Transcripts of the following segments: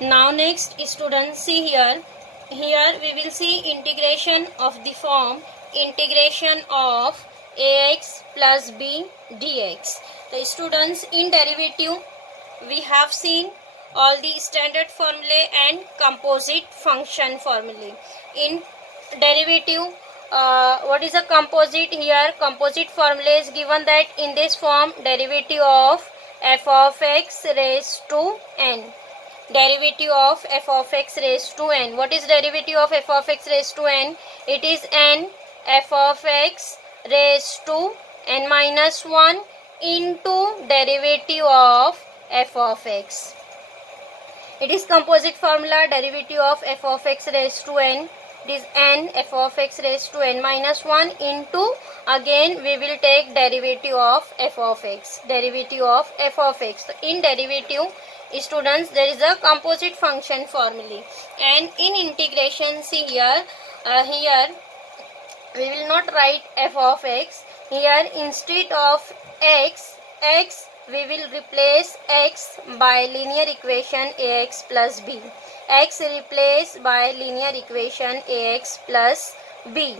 Now next students, see here. Here we will see integration of the form integration of ax plus b dx. The students, in derivative we have seen all the standard formulae and composite function formulae. In derivative, what is a composite? Here composite formula is given that in this form derivative of f of x raised to n. Derivative of f of x raised to n. What is derivative of f of x raised to n? It is n f of x raised to n minus 1 into derivative of f of x. It is composite formula. Derivative of f of x raised to n, it is n f of x raised to n minus 1 into, again we will take derivative of f of x. Derivative of f of x. So in derivative, students, there is a composite function formula, and in integration, see here, here we will not write f of x. Here instead of x we will replace x by linear equation ax plus b. X replaced by linear equation ax plus b.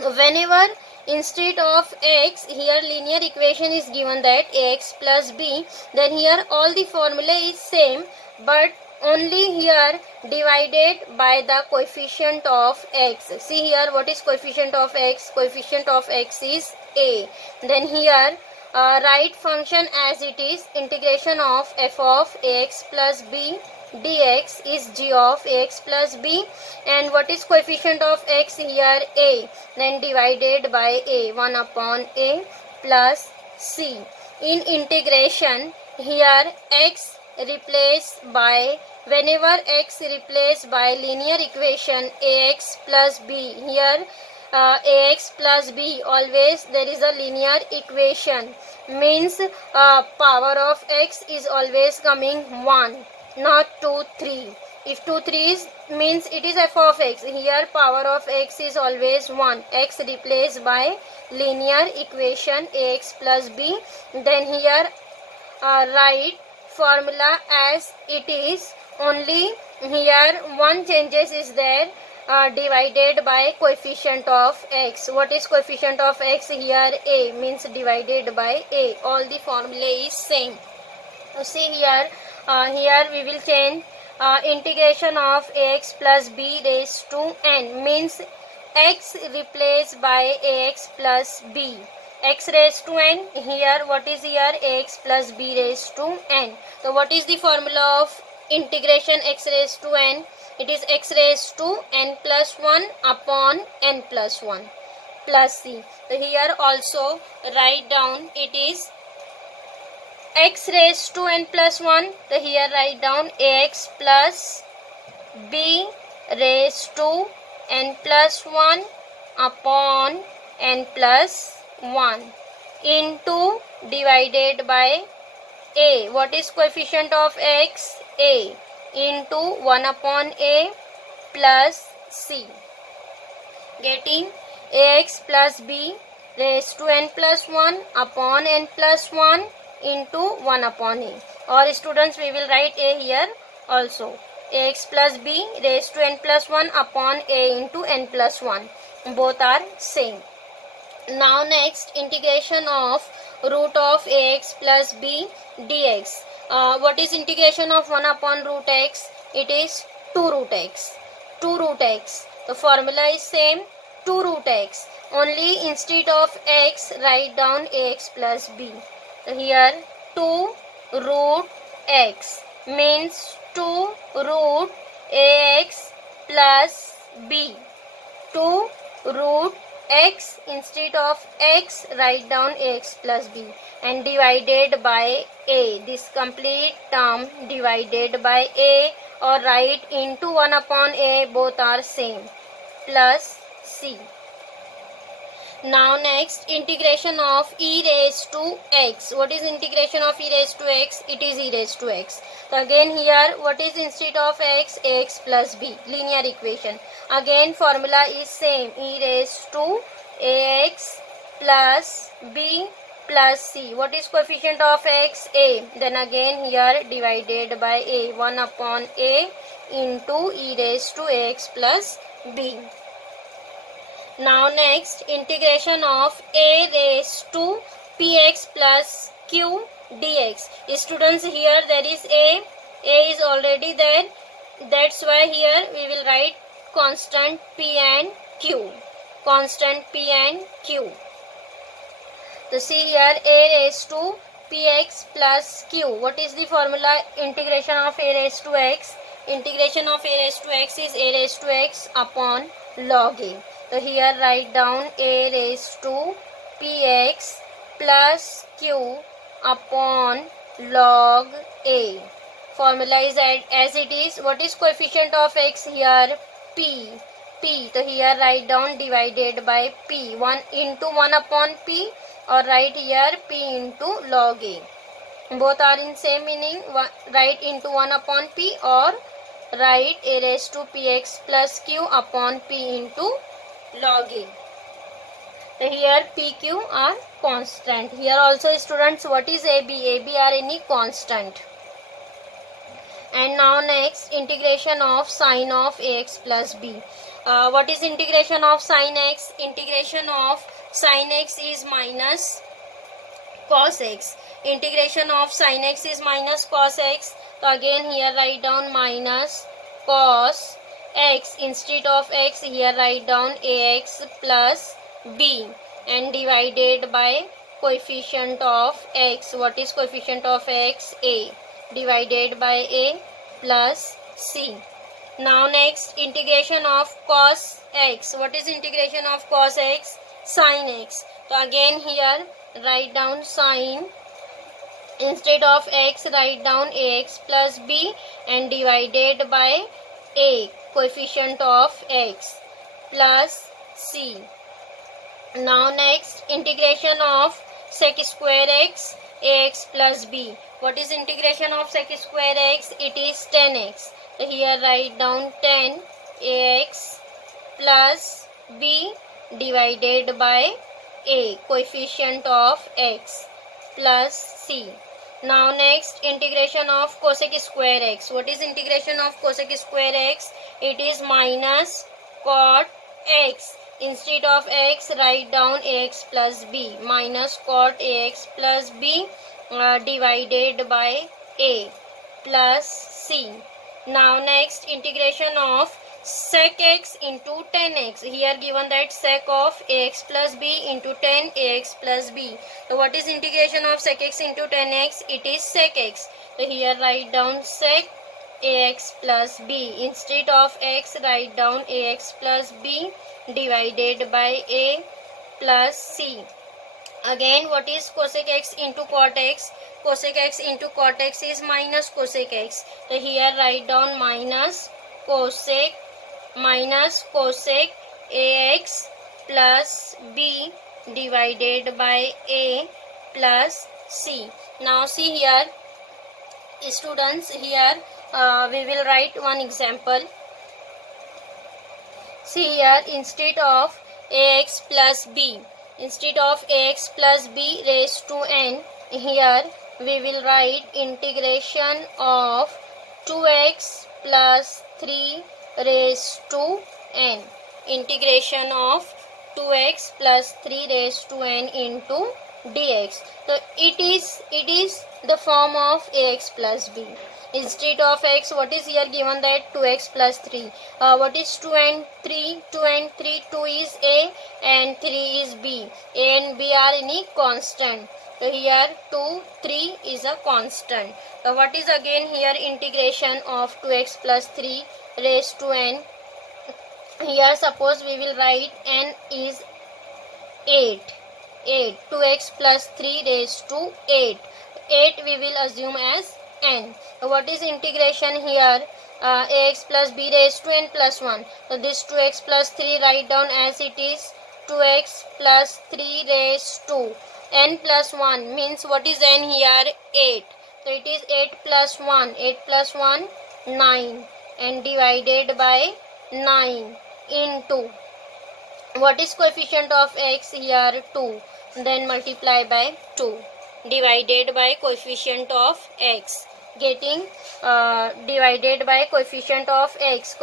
Whenever instead of x here linear equation is given that ax plus b, then here all the formula is same, but only here divided by the coefficient of x. See here, what is coefficient of x? Coefficient of x is a. Then here write function as it is. Integration of f of ax plus b dx is g of ax plus b, and what is coefficient of x here? A. Then divided by a, 1 upon a plus c. In integration, here x replaced by, whenever x replaced by linear equation ax plus b, here ax plus b, always there is a linear equation, means power of x is always coming 1, not 2 3. If 2 3 is, means it is f of x. Here power of x is always 1. X replaced by linear equation ax plus b. Then here write formula as it is. Only here one changes is there, divided by coefficient of x. What is coefficient of x here? A, means divided by a. All the formula is same. So see here, here we will change integration of ax plus b raised to n, means x replaced by ax plus b. X raised to n, here what is here? Ax plus b raised to n. So what is the formula of integration x raised to n? It is x raised to n plus 1 upon n plus 1 plus c. So here also write down, it is x raised to n plus 1. So here write down ax plus b raised to n plus 1 upon n plus 1 into divided by a. What is coefficient of x? A, into 1 upon a plus c. Getting ax plus b raised to n plus 1 upon n plus 1 into 1 upon a. Or students, we will write a here also. Ax plus b raised to n plus 1 upon a into n plus 1. Both are same. Now next, integration of root of ax plus b dx. What is integration of 1 upon root x? It is 2 root x. 2 root x. The formula is same, 2 root x. Only instead of x write down ax plus b. So here 2 root x means 2 root ax plus b. 2 root x, instead of x write down ax plus b, and divided by a. This complete term divided by a, or write into 1 upon a, both are same, plus c. Now next, integration of e raised to x. What is integration of e raised to x? It is e raised to x. So again here, what is instead of x? Ax plus b, linear equation. Again formula is same, e raised to ax plus b plus c. What is coefficient of x? A. Then again here divided by a. 1 upon a into e raised to ax plus b. Now next, integration of a raised to px plus q dx. Students, here there is a is already there. That's why here we will write constant p and q. Constant p and q. So see here a raised to px plus q. What is the formula? Integration of a raised to x. Integration of a raised to x is a raised to x upon log a. So here write down a raised to px plus q upon log a. Formula is as it is. What is coefficient of x here? P. P. So here write down divided by p. 1 into 1 upon p, or write here p into log a. Both are in same meaning. Write into 1 upon p, or write a raised to px plus q upon p into log a. So here pq are constant. Here also students, what is ab? Ab are any constant. And now next, integration of sine of ax plus b. What is integration of sine x? Integration of sine x is minus cos x. Integration of sine x is minus cos x. So again here write down minus cos x. Instead of x here write down ax plus b, and divided by coefficient of x. What is coefficient of x? A. Divided by a plus c. Now next, integration of cos x. What is integration of cos x? Sin x. So again here write down sine. Instead of x write down ax plus b, and divided by a, coefficient of x, plus c. Now next, integration of sec square x ax plus b. What is integration of sec square x? It is 10x. So here write down 10 ax plus b divided by a, coefficient of x, plus c. Now next, integration of cosec square x. What is integration of cosec square x? It is minus cot x. Instead of x write down ax plus b, minus cot ax plus b divided by a, plus c. Now next, integration of sec x into 10x. Here given that sec of ax plus b into 10 ax plus b. So what is integration of sec x into 10x? It is sec x. So here write down sec ax plus b. Instead of x write down ax plus b divided by a, plus c. Again, what is cosec x into cot x? Cosec x into cot x is minus cosec x. So here write down minus cosec ax plus b divided by a, plus c. Now see here students, here we will write one example. See here, instead of ax plus b, instead of ax plus b raised to n, here we will write integration of 2x plus 3 raised to n. Integration of 2x plus 3 raised to n into dx. So it is the form of ax plus b. Instead of x, what is here given? That 2x plus 3. What is 2 and 3? 2 and 3, 2 is a and 3 is b. A and b are any constant. So here 2, 3 is a constant. So what is again here integration of 2x plus 3 raised to n? Here suppose we will write n is 8. 2x plus 3 raised to 8. 8 we will assume as n. What is integration here? Ax plus b raised to n plus 1. So this 2x plus 3 write down as it is 2x plus 3 raised to n plus 1, means what is n here? 8. So it is 8 plus 1. 8 plus 1, 9, and divided by 9 into, what is coefficient of x here? 2. then multiply by 2, divided by coefficient of x, getting divided by coefficient of x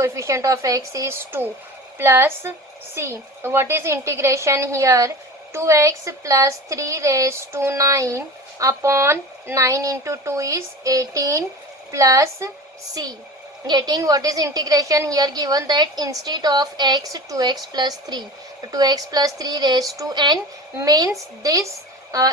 is 2 plus c. What is integration here? 2x plus 3 raised to 9 upon 9 into 2 is 18 plus c. Getting what is integration here, given that instead of x 2x plus 3, 2x plus 3 raised to n means this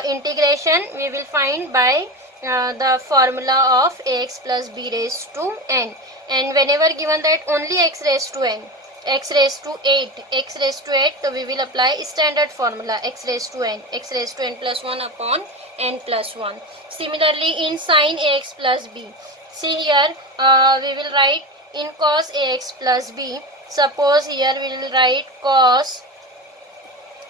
integration we will find by the formula of ax plus b raised to n, and whenever given that only x raised to n, x raised to 8, so we will apply standard formula x raised to n plus 1 upon n plus 1. Similarly in sin ax plus b, see here we will write in cos ax plus b. Suppose here we will write cos,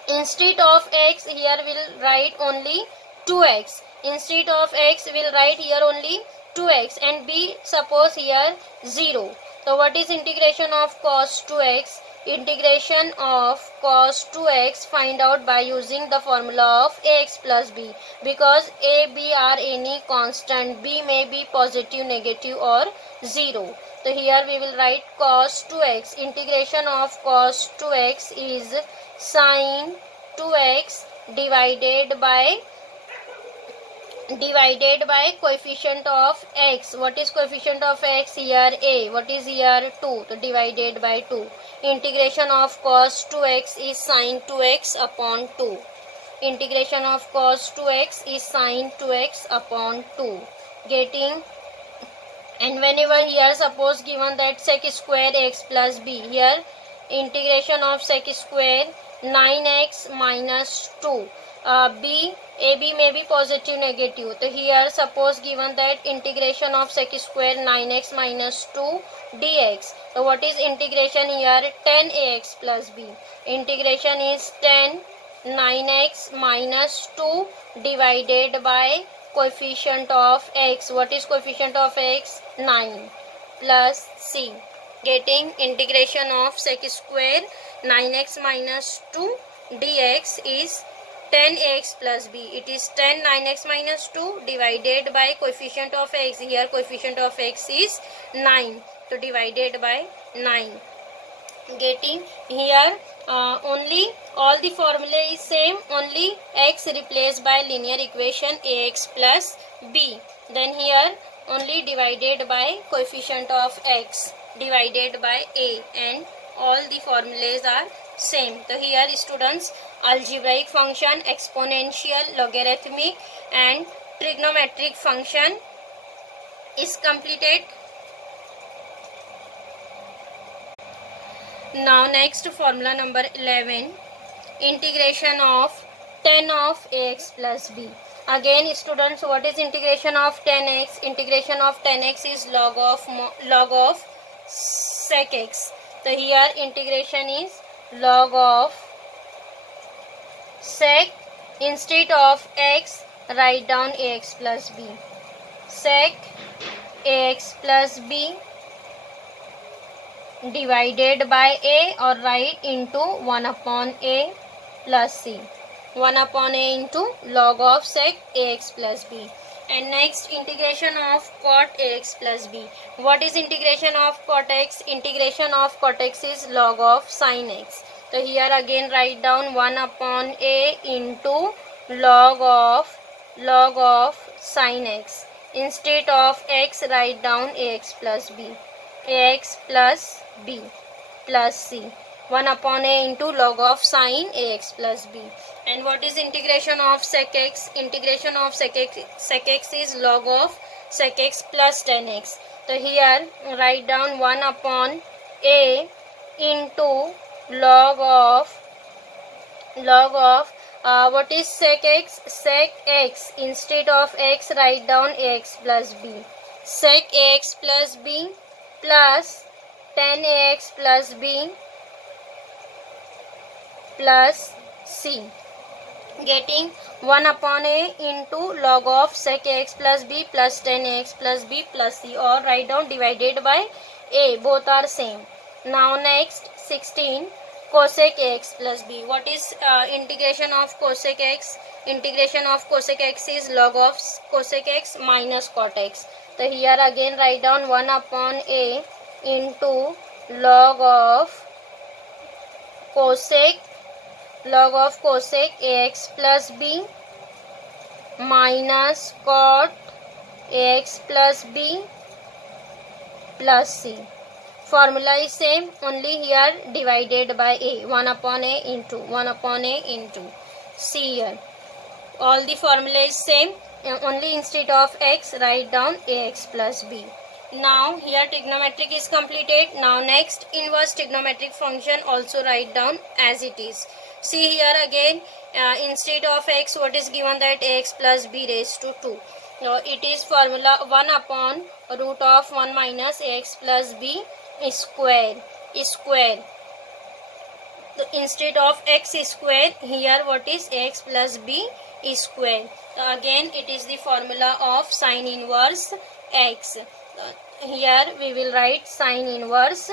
instead of x here we will write only 2x, instead of x we will write here only 2x, and b suppose here 0. So what is integration of cos 2x? Integration of cos 2x find out by using the formula of ax plus b, because a, b are any constant, b may be positive, negative or 0. So here we will write cos 2x. Integration of cos 2x is sin 2x divided by coefficient of x. What is coefficient of x here? A. What is here? 2. So divided by 2. Integration of cos 2x is sin 2x upon 2. Integration of cos 2x is sin 2x upon 2. Getting, and whenever here suppose given that sec square x plus b, here integration of sec square 9x minus 2. AB may be positive, negative. So here suppose given that integration of sec square 9x minus 2 dx. So what is integration here? 10ax plus b. Integration is 10 9x minus 2 divided by coefficient of x. What is coefficient of x? 9 plus c. Getting integration of sec square 9x minus 2 dx is 10x plus b. It is 10 9x minus 2 divided by coefficient of x. Here coefficient of x is 9. So divided by 9. Getting here only all the formula is same, only x replaced by linear equation ax plus b. Then here only divided by coefficient of x divided by a, and all the formulas are same. So here students, algebraic function, exponential, logarithmic and trigonometric function is completed. Now next formula number 11, integration of 10 of ax plus b. Again students, what is integration of 10x? Integration of 10x is log of sec x. So here integration is log of sec, instead of x write down ax plus b. Sec ax plus b divided by a, or write into 1 upon a plus c. 1 upon a into log of sec ax plus b. And next, integration of cot ax plus b. What is integration of cot x? Integration of cot x is log of sin x. So here again write down 1 upon a into log of sin x. Instead of x write down ax plus b. Ax plus b plus c. 1 upon a into log of sin ax plus b. And what is integration of sec x? Integration of sec x is log of sec x plus 10x. So here write down 1 upon a into log of what is sec x? Sec x, instead of x write down ax plus b. Sec ax plus b plus 10ax plus b plus c. Getting 1 upon a into log of sec x plus b plus 10ax plus b plus c, or write down divided by a. Both are same. Now next 16, cosec x plus b. What is integration of cosec x? Integration of cosec x is log of cosec x minus cot x. So here again write down 1 upon a into log of cosec ax plus b minus cot ax plus b plus c. Formula is same, only here divided by a. 1 upon a into c here. All the formula is same, only instead of x write down ax plus b. Now here trigonometric is completed. Now next inverse trigonometric function also write down as it is. See here again, instead of x what is given, that ax plus b raised to 2. Now it is formula 1 upon root of 1 minus ax plus b square. So instead of x square, here what is ax plus b square. So again it is the formula of sine inverse x. Here we will write sine inverse.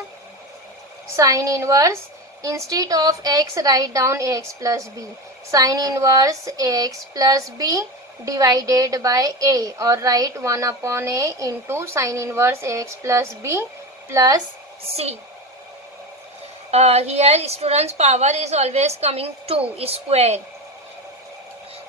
Instead of x write down ax plus b. Sine inverse ax plus b divided by a, or write 1 upon a into sine inverse ax plus b plus c. Here students power is always coming 2 square.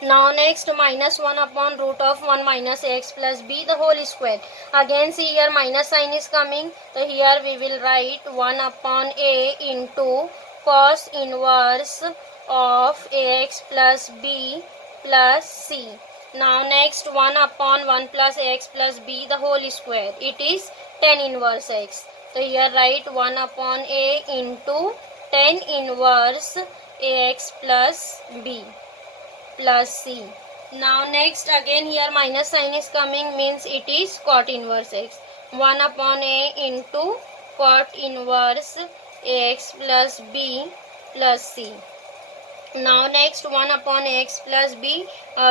Now next minus 1 upon root of 1 minus x plus b the whole square. Again see here minus sign is coming. So here we will write 1 upon a into cos inverse of ax plus b plus c. Now next 1 upon 1 plus ax plus b the whole square. It is tan inverse x. So here write 1 upon a into tan inverse ax plus b plus c. Now next again here minus sign is coming, means it is cot inverse x. 1 upon a into cot inverse ax plus b plus c. Now next 1 upon x plus b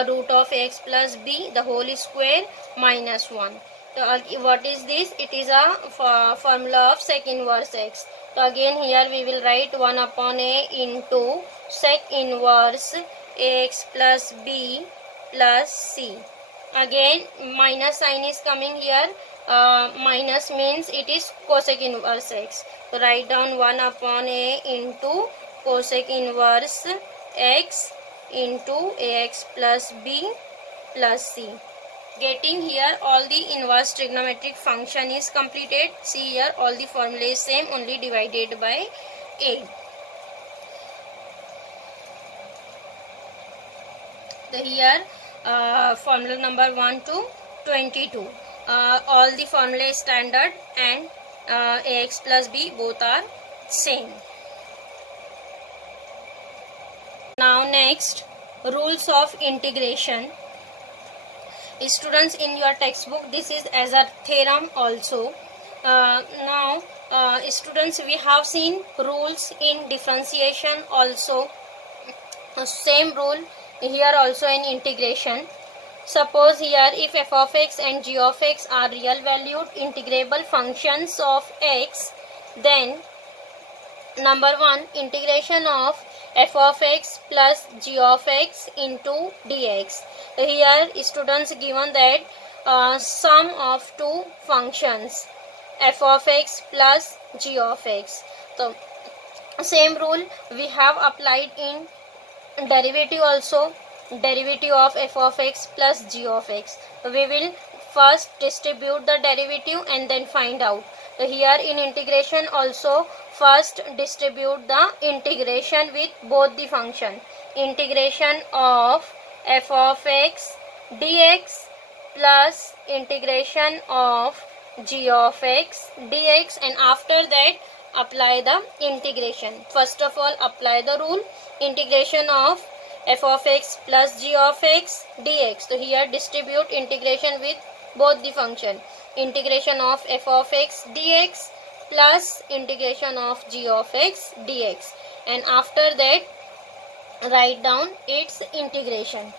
root of x plus b the whole square minus 1. So what is this? It is a formula of sec inverse x. So again here we will write 1 upon a into sec inverse ax plus b plus c. Again minus sign is coming here. Minus means it is cosec inverse x. So write down 1 upon a into cosec inverse x into ax plus b plus c. Getting here all the inverse trigonometric function is completed. See here all the formula is same, only divided by a. So here formula number 1 to 22. All the formula is standard and ax plus b both are same. Now next rules of integration. Students, in your textbook this is as a theorem also. Now students, we have seen rules in differentiation also. Same rule here also in integration. Suppose here if f of x and g of x are real valued integrable functions of x, then number 1 integration of f of x plus g of x into dx. Here students given that sum of two functions f of x plus g of x. So same rule we have applied in derivative also. Derivative of f of x plus g of x. We will first distribute the derivative and then find out. So here in integration also first distribute the integration with both the function. Integration of f of x dx plus integration of g of x dx, and after that apply the integration. First of all apply the rule integration of f of x plus g of x dx. So here distribute integration with both the function. Integration of f of x dx plus integration of g of x dx, and after that write down its integration.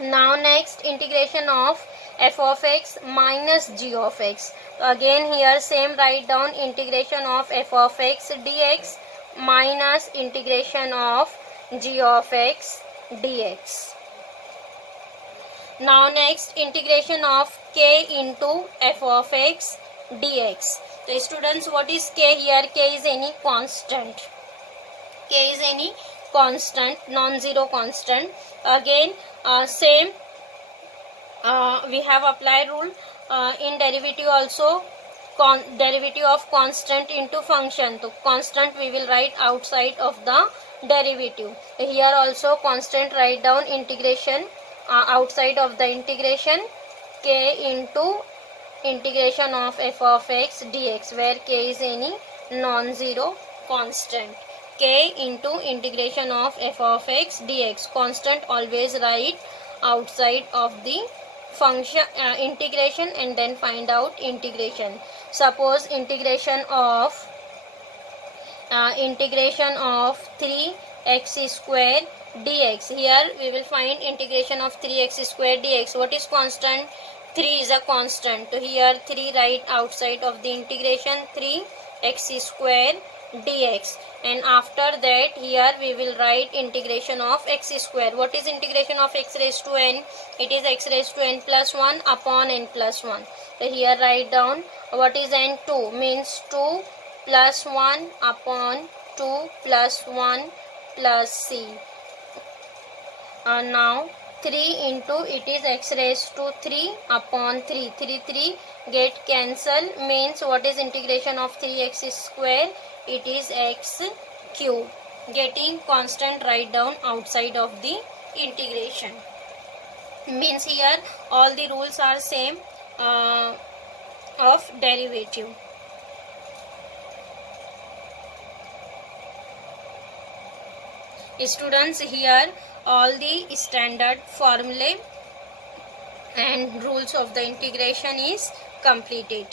Now next integration of f of x minus g of x. So again here same write down integration of f of x dx minus integration of g of x dx. Now next, integration of k into f of x dx. So students, what is k here? K is any constant. K is any constant, non-zero constant. Again, same, we have applied rule in derivative also. Derivative of constant into function. So constant we will write outside of the derivative. Here also constant, write down integration outside of the integration, k into integration of f of x dx, where k is any non-zero constant. K into integration of f of x dx, constant always write outside of the function integration and then find out integration. Suppose integration of 3x square dx. Here we will find integration of 3x square dx. What is constant? 3 is a constant. So here 3 write outside of the integration, 3x square dx, and after that here we will write integration of x square. What is integration of x raised to n? It is x raised to n plus 1 upon n plus 1. So here write down what is n? 2, means 2 plus 1 upon 2 plus 1 plus c. Now 3 into, it is x raised to 3 upon 3. 3 get cancel, means what is integration of 3x square? It is x cube. Getting constant, write down outside of the integration. Means here all the rules are same of derivative. Students, here all the standard formulae and rules of the integration is completed.